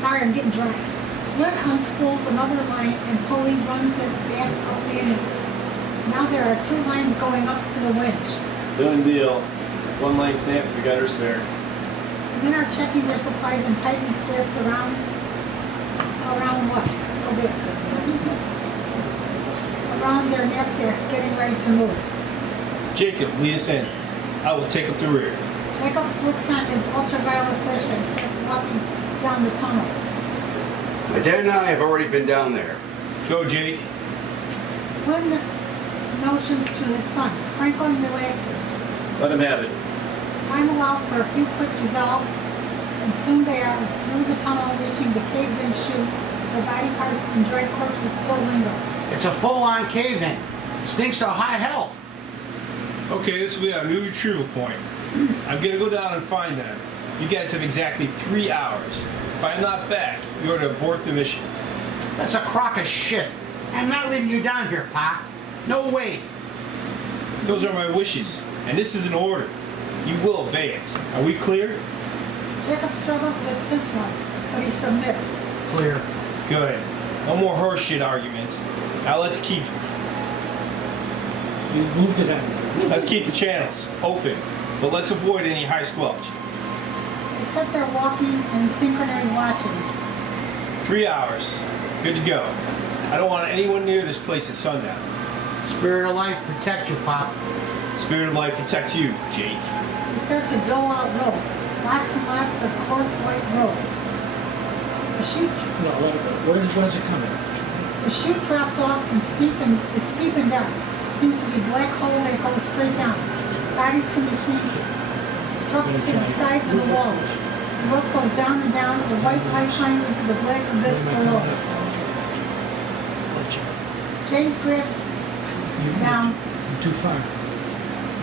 Sorry, I'm getting dry. Flint unspools another line and pulley runs it back up manually. Now there are 2 lines going up to the winch. Done deal. 1 line snaps, we got her spare. The men are checking their supplies and tightening straps around what? Go back. Around their knapsacks, getting ready to move. Jacob, lead us in. I will take up the rear. Jacob flicks on his ultraviolet fish and starts walking down the tunnel. My dad and I have already been down there. Go, Jake. Flynn notions to his son. Franklin relaxes. Let him have it. Time allows for a few quick dissolves, and soon they are through the tunnel, reaching the caved-in chute where body parts and dried corpses still linger. It's a full-on cave-in. Stinks to high hell. Okay, this will be our new retrieval point. I'm gonna go down and find them. You guys have exactly 3 hours. If I'm not back, you are to abort the mission. That's a crock of shit. I'm not leaving you down here, Pop. No way. Those are my wishes, and this is an order. You will obey it. Are we clear? Jacob struggles with this one, but he submits. Clear. Good. No more horseshit arguments. Now let's keep the channels open, but let's avoid any high squelch. They set their walkies and synchronized watches. 3 hours. Good to go. I don't want anyone near this place at sundown. Spirit of life, protect you, Pop. Spirit of life protect you, Jake. They start to dole out rope. Lots and lots of coarse white rope. The chute No, where's it coming? The chute drops off and is steep and down. Seems to be a black hole that goes straight down. Bodies can be seen struck to the sides of the walls. The rope goes down and down, a white lifeline into the black abyss below. James grabs down. You're too far.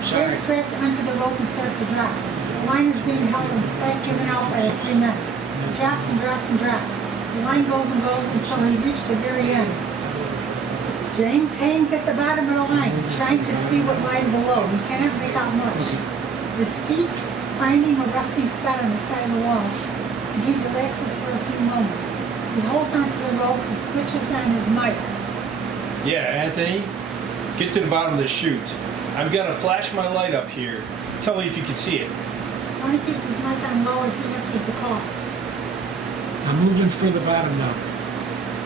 sorry. James grabs onto the rope and starts to drop. The line is being held in slight giving out by the three men. He drops and drops and drops. The line goes and goes until he reaches the very end. James hangs at the bottom of the line, trying to see what lies below. He cannot make out much. His feet finding a resting spot on the side of the wall, and he relaxes for a few moments. He holds onto the rope and switches on his mic. Yeah, Anthony, get to the bottom of the chute. I've got to flash my light up here. Tell me if you can see it. Tony keeps his mic on low as he answers the call. I'm moving for the bottom now.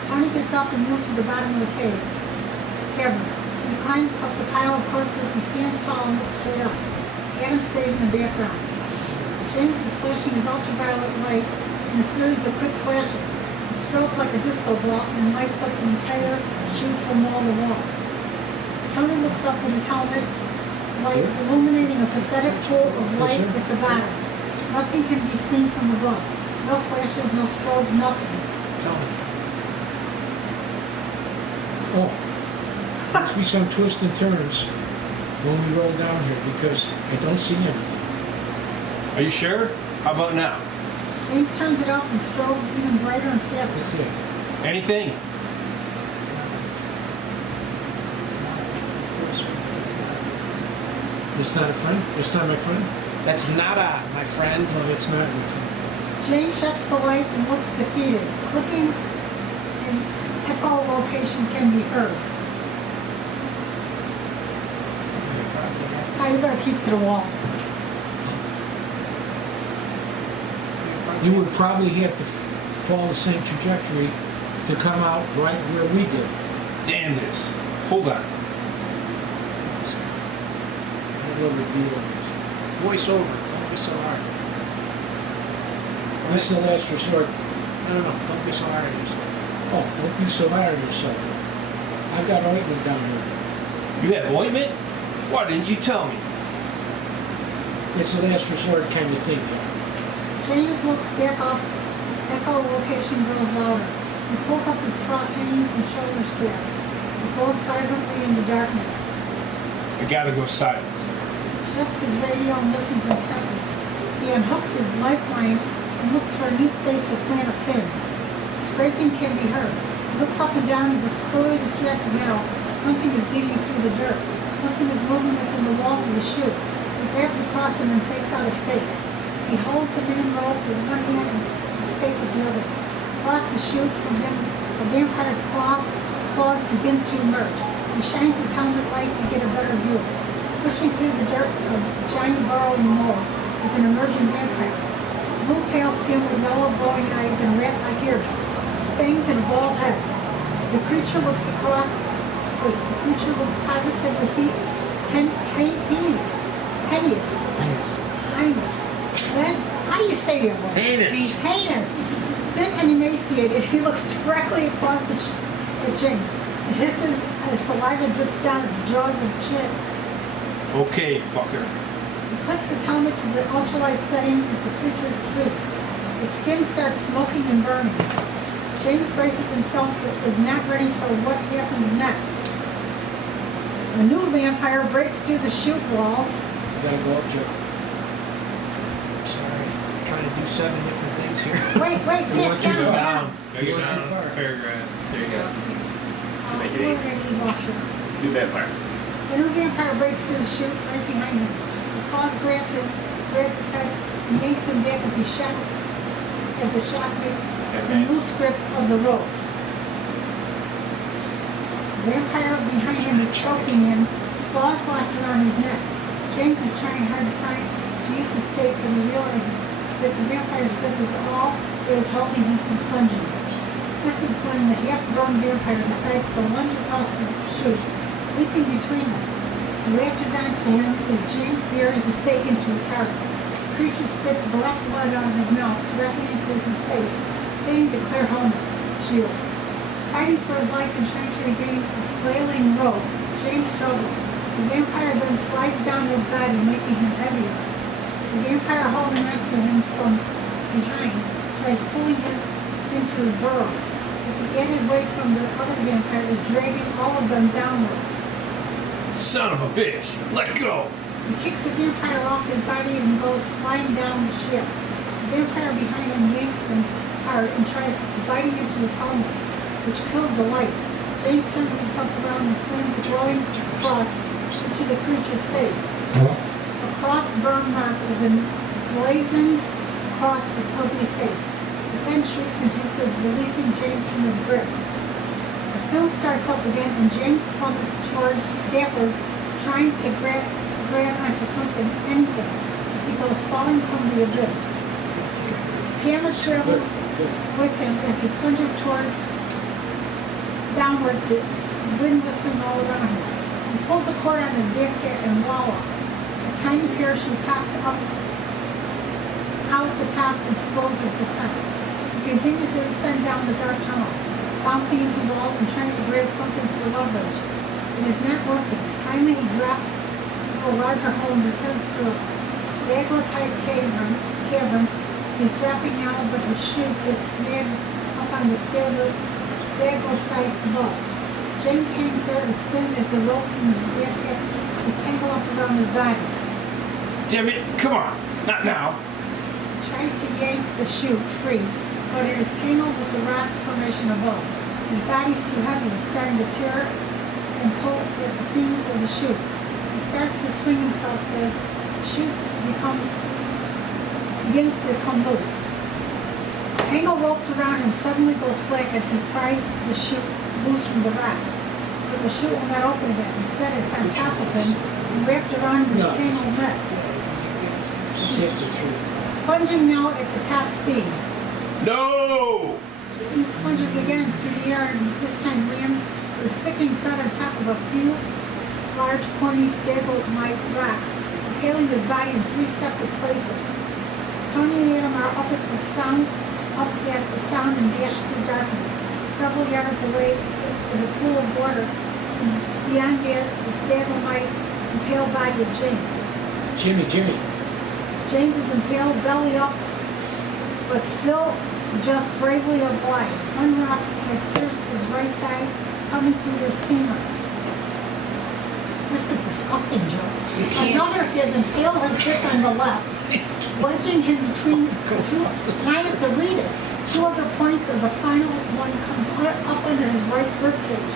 Tony gets up and moves to the bottom of the cavern. He climbs up the pile of corpses. He stands tall and looks straight up. Adam stays in the background. James is flashing his ultraviolet light in a series of quick flashes. It strobes like a disco ball and lights up the entire chute from wall to wall. Tony looks up with his helmet, light illuminating a pathetic pool of light at the bottom. Nothing can be seen from above. No flashes, no strobes, nothing. Tony. Oh, must be some twists and turns when we roll down here because I don't see anything. Are you sure? How about now? James turns it up and strobes even brighter and That's faster. it. Anything? It's not a friend? It's not my friend? That's nada, my friend. No, it's not my friend. James shuts the light and looks defeated. Clicking and echolocation can be heard. Oh, you better keep to the wall. You would probably have to follow the same trajectory to come out right where we did. Damn this. Hold on. I will reveal this. Voice over. Don't be so hard. This is the last resort. No. Don't be so hard on yourself. Oh, don't be so hard on yourself. I've got ointment down here. You have ointment? Why didn't you tell me? It's the last resort kind of thing, John. James looks back up. Echolocation grows louder. He pulls up his cross hanging from shoulder strap. It glows vibrantly in the darkness. I gotta go silent. Shuts his radio and listens intently. He unhooks his lifeline and looks for a new space to plant a pin. Scraping can be heard. He looks up and down and is clearly distracted now. Something is digging through the dirt. Something is moving within the walls of the chute. He grabs across it and takes out a stake. He holds the main rope with one hand and the stake with the other. Across the chute from him, a vampire's claws begins to emerge. He shines his helmet light to get a better view. Pushing through the dirt, a giant burrowing mole is an emerging vampire. Blue pale skin with yellow glowing eyes and rat-like ears, fangs and a bald head. The creature looks positively heinous. Then, how do you say that word? Heinous. Heinous. Thin and emaciated, he looks directly across at James. It hisses as saliva drips down his jaws and chin. Okay, fucker. He clicks his helmet to the ultralight setting as the creature shrieks. His skin starts smoking and burning. James braces himself but is not ready for what happens next. A new vampire breaks through the chute wall. You gotta go up, Joe. Sorry. I'm trying to do 7 different things here. Wait, You went too down, far. down. You went too far. Paragraph. There you go. Where did I leave off here? New vampire. The new vampire breaks through the chute right behind him. The claws grab his head and yanks him back as the shock makes a loose grip of the rope. The vampire behind him is choking him, claws locked around his neck. James is trying hard to use the stake, but he realizes that the vampire's grip is all that is holding him from plunging. This is when the half-grown vampire decides to lunge across the chute, leaping between them. He latches onto him as James buries the stake into his heart. The creature spits black blood out of his mouth directly into his face, hitting the clear helmet shield. Fighting for his life and trying to regain a flailing rope, James struggles. The vampire then slides down his body, making him heavier. The vampire holding onto him from behind tries pulling him into his burrow, but the added weight from the other vampire is dragging all of them downward. Son of a bitch. Let go. He kicks the vampire off his body and goes flying down the shaft. The vampire behind him yanks him hard and tries biting into his helmet, which kills the light. James turns himself around and slams the glowing cross into the creature's face. A cross burn mark is emblazoned across its ugly face. It then shrieks and hisses, releasing James from his grip. The film starts up again and James plummets backwards, trying to grab onto something, anything, as he goes falling from the abyss. Camera travels with him as he plunges downwards, the wind whistling all around him. He pulls the cord on his backpack and voila, a tiny parachute pops up out the top and slows his descent. He continues to descend down the dark tunnel, bouncing into walls and trying to grab something for leverage. It is not working. Finally, he drops through a larger hole and descends through a stalactite cavern. He's dropping now, but his chute gets snagged up on the stalactites above. James hangs there and spins as the rope from his backpack is tangled up around his body. Damn it, come on, not now. He tries to yank the chute free, but it is tangled with the rock formation above. His body's too heavy and starting to tear and pull at the seams of the chute. He starts to swing himself as the chute begins to come loose. Tangled ropes around him suddenly go slack as he pries the chute loose from the rock. But the chute will not open again. Instead, it's on top of him and wrapped around in a tangled mess. Plunging now at the top speed. No! James plunges again through the air and this time lands with a sickening thud on top of a few large, pointy stalagmite rocks, impaling his body in 3 separate places. Tony and Adam are up at the sound and dash through darkness. Several yards away is a pool of water, and beyond that, the stalagmite impaled body of James. Jimmy. James is impaled belly up, but still just bravely alive. One rock has pierced his right thigh, coming through his femur. This is disgusting, Joe. Another has impaled his hip on the left, wedging him between two. And I have to read it. 2 other points of the final one comes up under his right ribcage,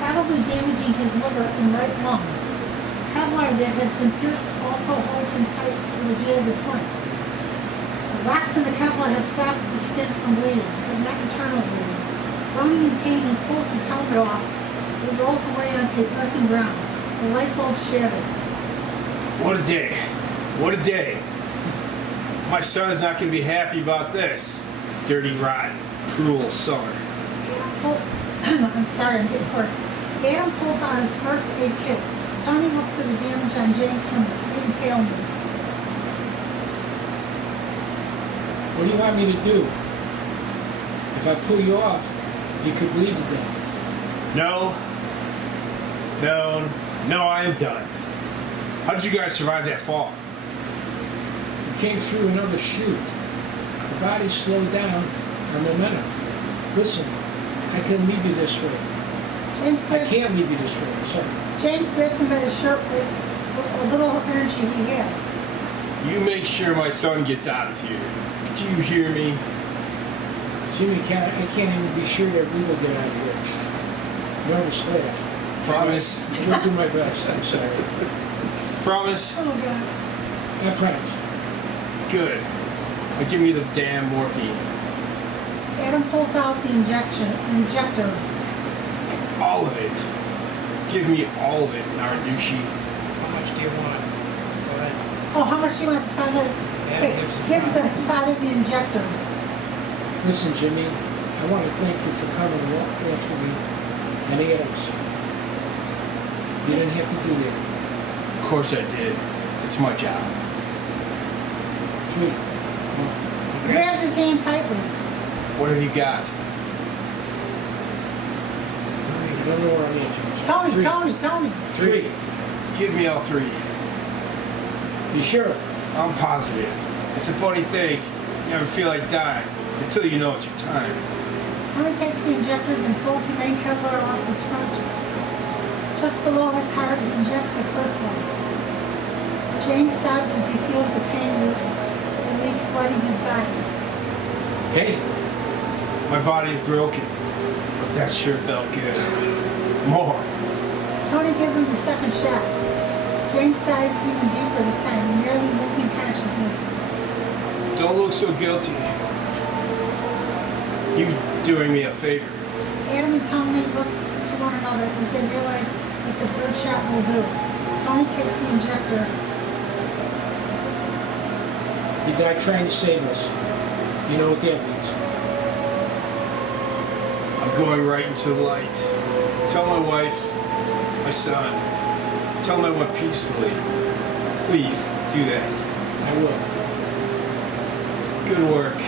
probably damaging his liver and right lung. Kevlar that has been pierced also holds him tight to the jagged points. The rocks in the Kevlar have stopped the skin from bleeding, but not internal bleeding. Groaning in pain, he pulls his helmet off. He rolls away onto the earthen ground. The light bulb shattered. What a day. What a day. My son is not going to be happy about this. Dirty, rotten, cruel summer. I'm sorry, I'm getting hoarse. Adam pulls out his first aid kit. Tony looks at the damage on James from the 3 impalements. What do you want me to do? If I pull you off, you could bleed to death. No, I am done. How'd you guys survive that fall? We came through another chute. The body slowed down our momentum. Listen, I can leave you this way. I can't leave you this way, sorry. James grabs him by the shirt with a little energy he has. You make sure my son gets out of here. Do you hear me? Jimmy, I can't even be sure that we will get out of here. Nervous laugh. Promise? I will do my best, I'm sorry. Promise? Oh, God. I promise. Good. Now give me the damn morphine. Adam pulls out the injectors. All of it. Give me all of it, Nardushi. How much do you want? Go ahead. Oh, how much do you want the father? Gives his father the injectors. Listen, Jimmy, I want to thank you for coming after me and Adams. You didn't have to do that. Of course I did. It's my job. 3. He grabs his hand tightly. What have you got? I don't know where I'm at, Jimmy. Tony. 3. Give me all 3. You sure? I'm positive. It's a funny thing. You never feel like dying until you know it's your time. Tony takes the injectors and pulls the main cover off his front. Just below his heart, he injects the first one. James sobs as he feels the pain relief flooding his body. Hey, my body's broken, but that sure felt good. More. Tony gives him the second shot. James sighs even deeper this time, nearly losing consciousness. Don't look so guilty. You're doing me a favor. Adam and Tony look to one another as they realize that the third shot will do. Tony takes the injector. He died trying to save us. You know what that means. I'm going right into the light. Tell my wife, my son, tell them I went peacefully. Please do that. I will. Good work.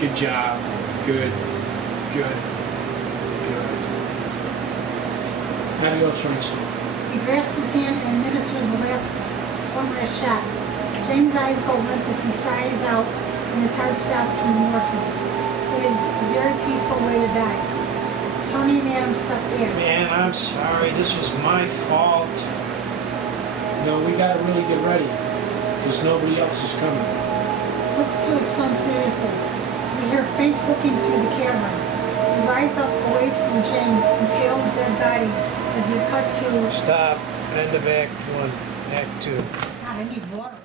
Good job. Good. Adios, Rhinestone. He grasps his hand and administers one last shot. James' eyes go limp as he sighs out and his heart stops from morphine. It is a very peaceful way to die. Tony and Adam step back. Man, I'm sorry. This was my fault. No, we gotta really get ready, because nobody else is coming. Looks to his son seriously. We hear faint clicking through the camera. We rise up away from James' impaled dead body as we cut to... Stop. End of Act 1. Act 2. God, I need water.